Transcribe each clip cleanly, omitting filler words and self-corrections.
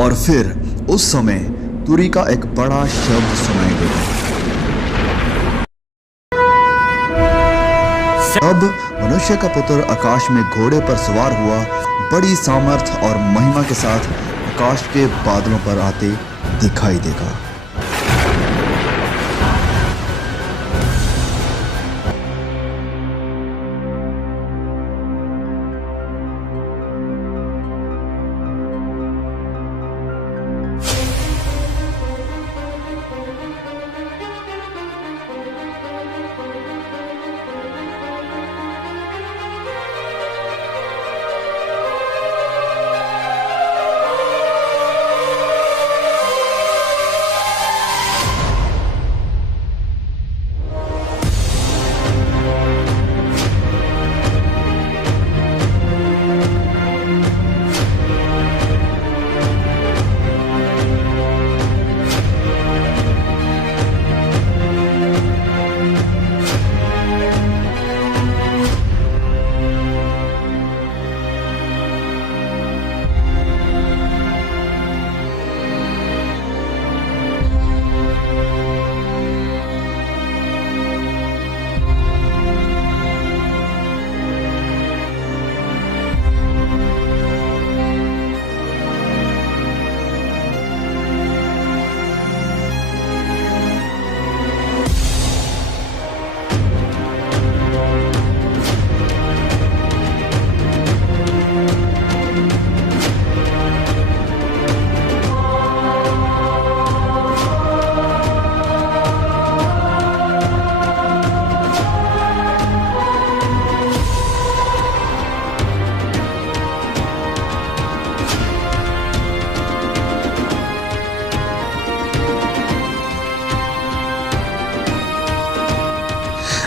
और फिर उस समय तुरी का एक बड़ा शब्द सुनाई देगा। अब मनुष्य का पुत्र आकाश में घोड़े पर सवार हुआ बड़ी सामर्थ और महिमा के साथ आकाश के बादलों पर आते दिखाई देगा।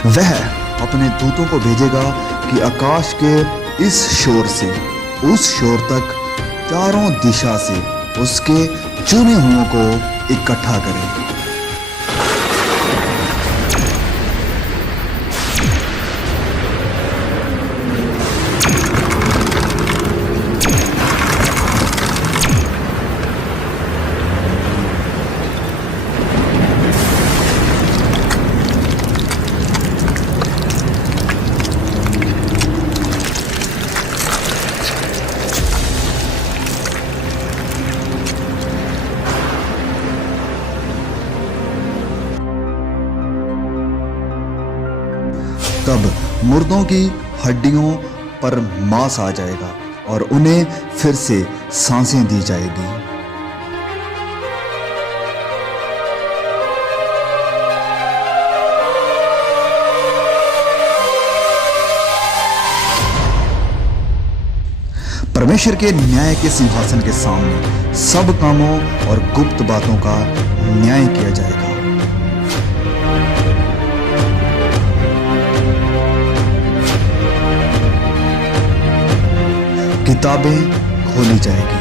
वह अपने दूतों को भेजेगा कि आकाश के इस शोर से उस शोर तक चारों दिशा से उसके चुने हुओं को इकट्ठा करें। तब मुर्दों की हड्डियों पर मांस आ जाएगा और उन्हें फिर से सांसें दी जाएगी। परमेश्वर के न्याय के सिंहासन के सामने सब कामों और गुप्त बातों का न्याय किया जाएगा। किताबें खोली जाएगी।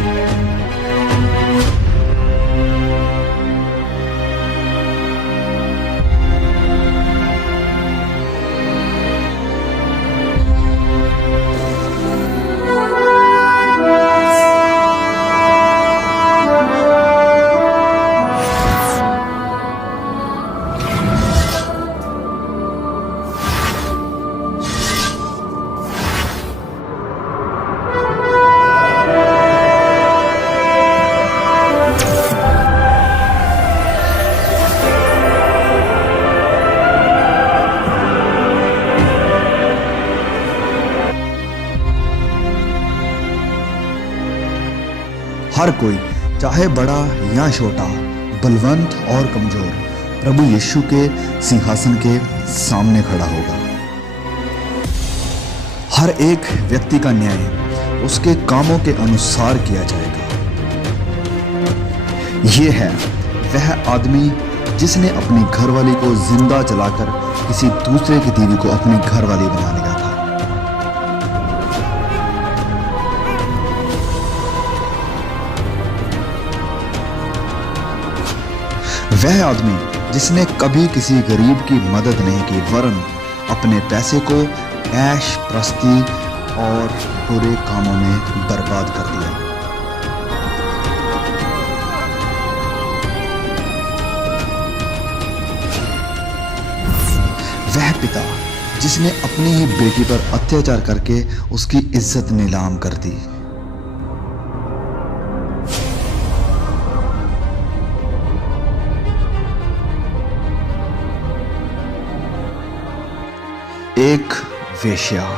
हर कोई, चाहे बड़ा या छोटा, बलवंत और कमजोर, प्रभु यीशु के सिंहासन के सामने खड़ा होगा। हर एक व्यक्ति का न्याय उसके कामों के अनुसार किया जाएगा। ये है वह आदमी जिसने अपनी घरवाली को जिंदा जलाकर किसी दूसरे की बीवी को अपनी घरवाली बना लिया था। वह आदमी जिसने कभी किसी गरीब की मदद नहीं की, वरन अपने पैसे को ऐश प्रस्ती और बुरे कामों में बर्बाद कर दिया। पिता जिसने अपनी ही बेटी पर अत्याचार करके उसकी इज्जत नीलाम कर दी। एक वेश्या।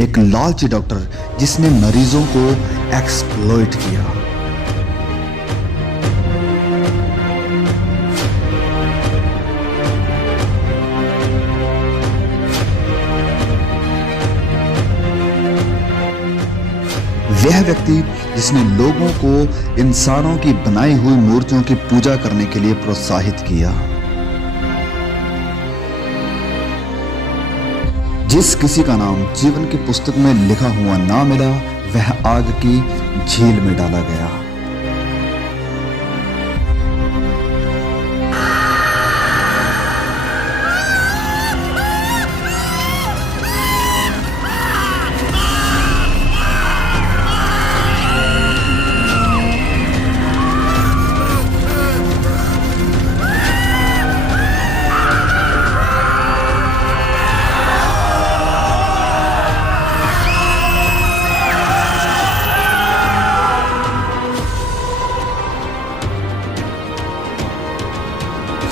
एक लालची डॉक्टर जिसने मरीजों को एक्सप्लॉइट किया। वह व्यक्ति जिसने लोगों को इंसानों की बनाई हुई मूर्तियों की पूजा करने के लिए प्रोत्साहित किया। जिस किसी का नाम जीवन की पुस्तक में लिखा हुआ ना मिला, वह आग की झील में डाला गया।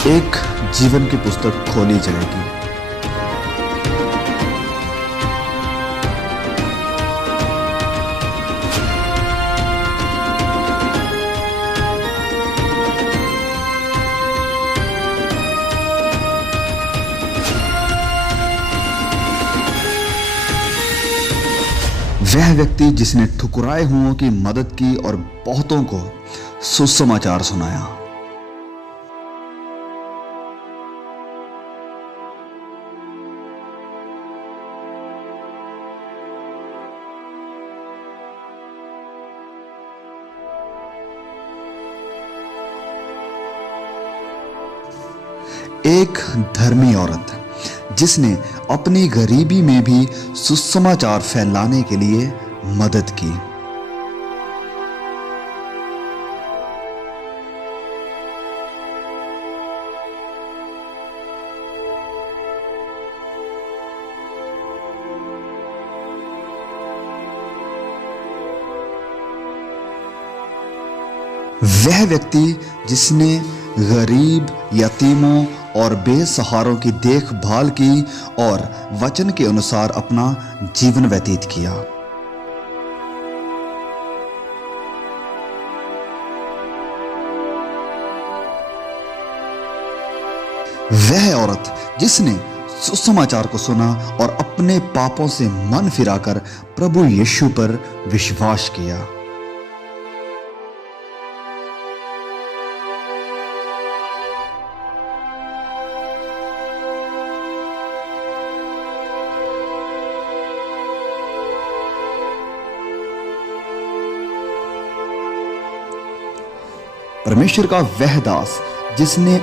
एक जीवन की पुस्तक खोली जाएगी। वह व्यक्ति जिसने ठुकराए हुओं की मदद की और बहुतों को सुसमाचार सुनाया। एक धर्मी औरत जिसने अपनी गरीबी में भी सुसमाचार फैलाने के लिए मदद की। वह व्यक्ति जिसने गरीब, यतीमों और बेसहारों की देखभाल की और वचन के अनुसार अपना जीवन व्यतीत किया। वह औरत जिसने सुसमाचार को सुना और अपने पापों से मन फिराकर प्रभु यीशु पर विश्वास किया। परमेश्वर का वह दास जिसने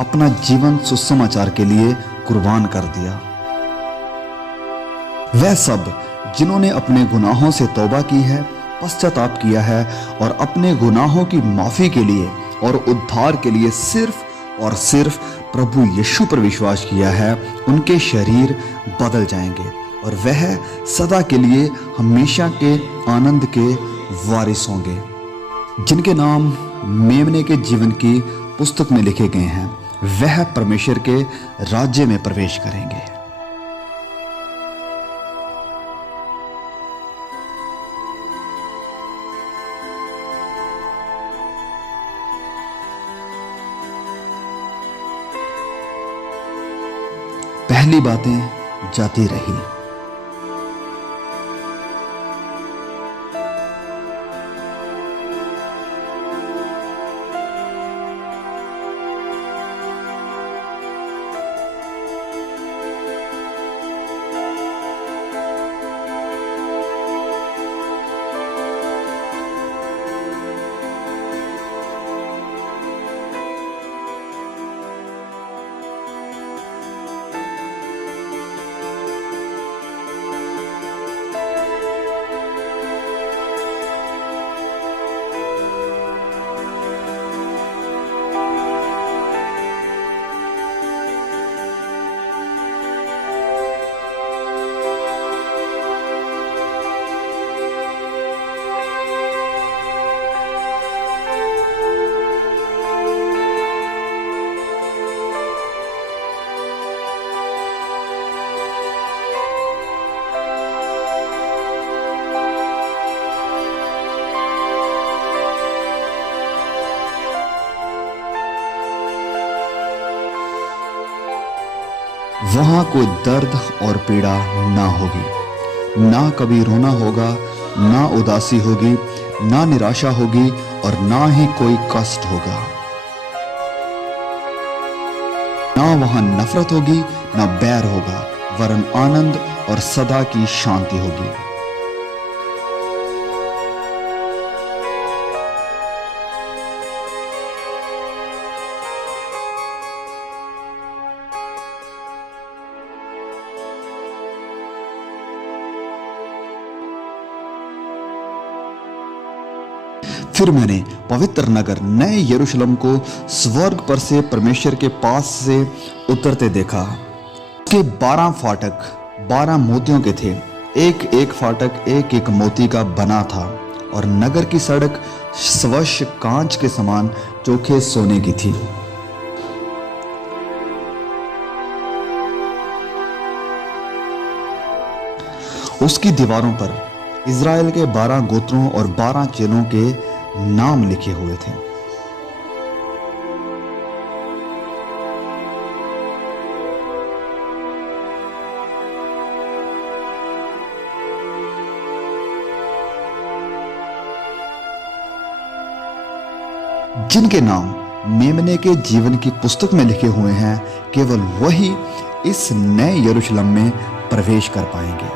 अपना जीवन सुसमाचार के लिए कुर्बान कर दिया। वह सब जिन्होंने अपने गुनाहों से तौबा की है, पश्चाताप किया है और अपने गुनाहों की माफी के लिए और उद्धार के लिए सिर्फ और सिर्फ प्रभु यीशु पर विश्वास किया है, उनके शरीर बदल जाएंगे और वह सदा के लिए हमेशा के आनंद के वारिस होंगे, जिनके नाम मेमने के जीवन की पुस्तक में लिखे गए हैं। वह परमेश्वर के राज्य में प्रवेश करेंगे। पहली बातें जाती रही। वहां कोई दर्द और पीड़ा ना होगी, ना कभी रोना होगा, ना उदासी होगी, ना निराशा होगी और ना ही कोई कष्ट होगा। ना वहां नफरत होगी, ना बैर होगा, वरन आनंद और सदा की शांति होगी। फिर मैंने पवित्र नगर नए यरूशलेम को स्वर्ग पर से परमेश्वर के पास से उतरते देखा। उसके 12 फाटक 12 मोतियों के थे, एक एक फाटक एक एक मोती का बना था और नगर की सड़क स्वच्छ कांच के समान चोखे सोने की थी। उसकी दीवारों पर इज़राइल के 12 गोत्रों और 12 चेलों के नाम लिखे हुए थे। जिनके नाम मेमने के जीवन की पुस्तक में लिखे हुए हैं, केवल वही इस नए यरूशलेम में प्रवेश कर पाएंगे।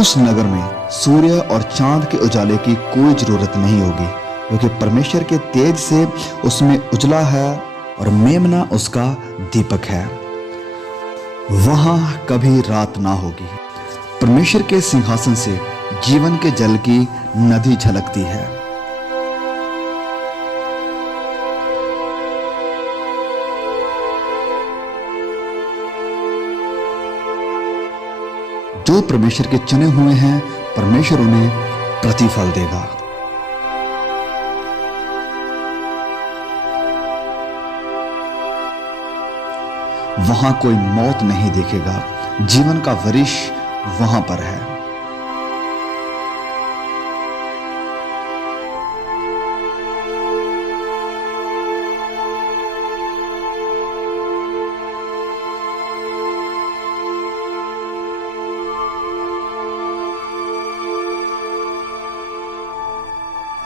उस नगर में सूर्य और चांद के उजाले की कोई जरूरत नहीं होगी, क्योंकि परमेश्वर के तेज से उसमें उजला है और मेमना उसका दीपक है। वहां कभी रात ना होगी। परमेश्वर के सिंहासन से जीवन के जल की नदी झलकती है। जो परमेश्वर के चुने हुए हैं, परमेश्वर उन्हें प्रतिफल देगा। वहां कोई मौत नहीं देखेगा, जीवन का वृक्ष वहां पर है।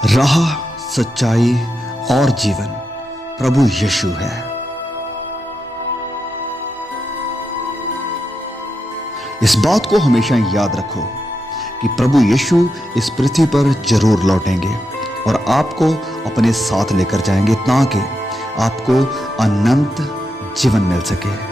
राह, सच्चाई और जीवन प्रभु यीशु है। इस बात को हमेशा याद रखो कि प्रभु यीशु इस पृथ्वी पर जरूर लौटेंगे और आपको अपने साथ लेकर जाएंगे ताकि आपको अनंत जीवन मिल सके।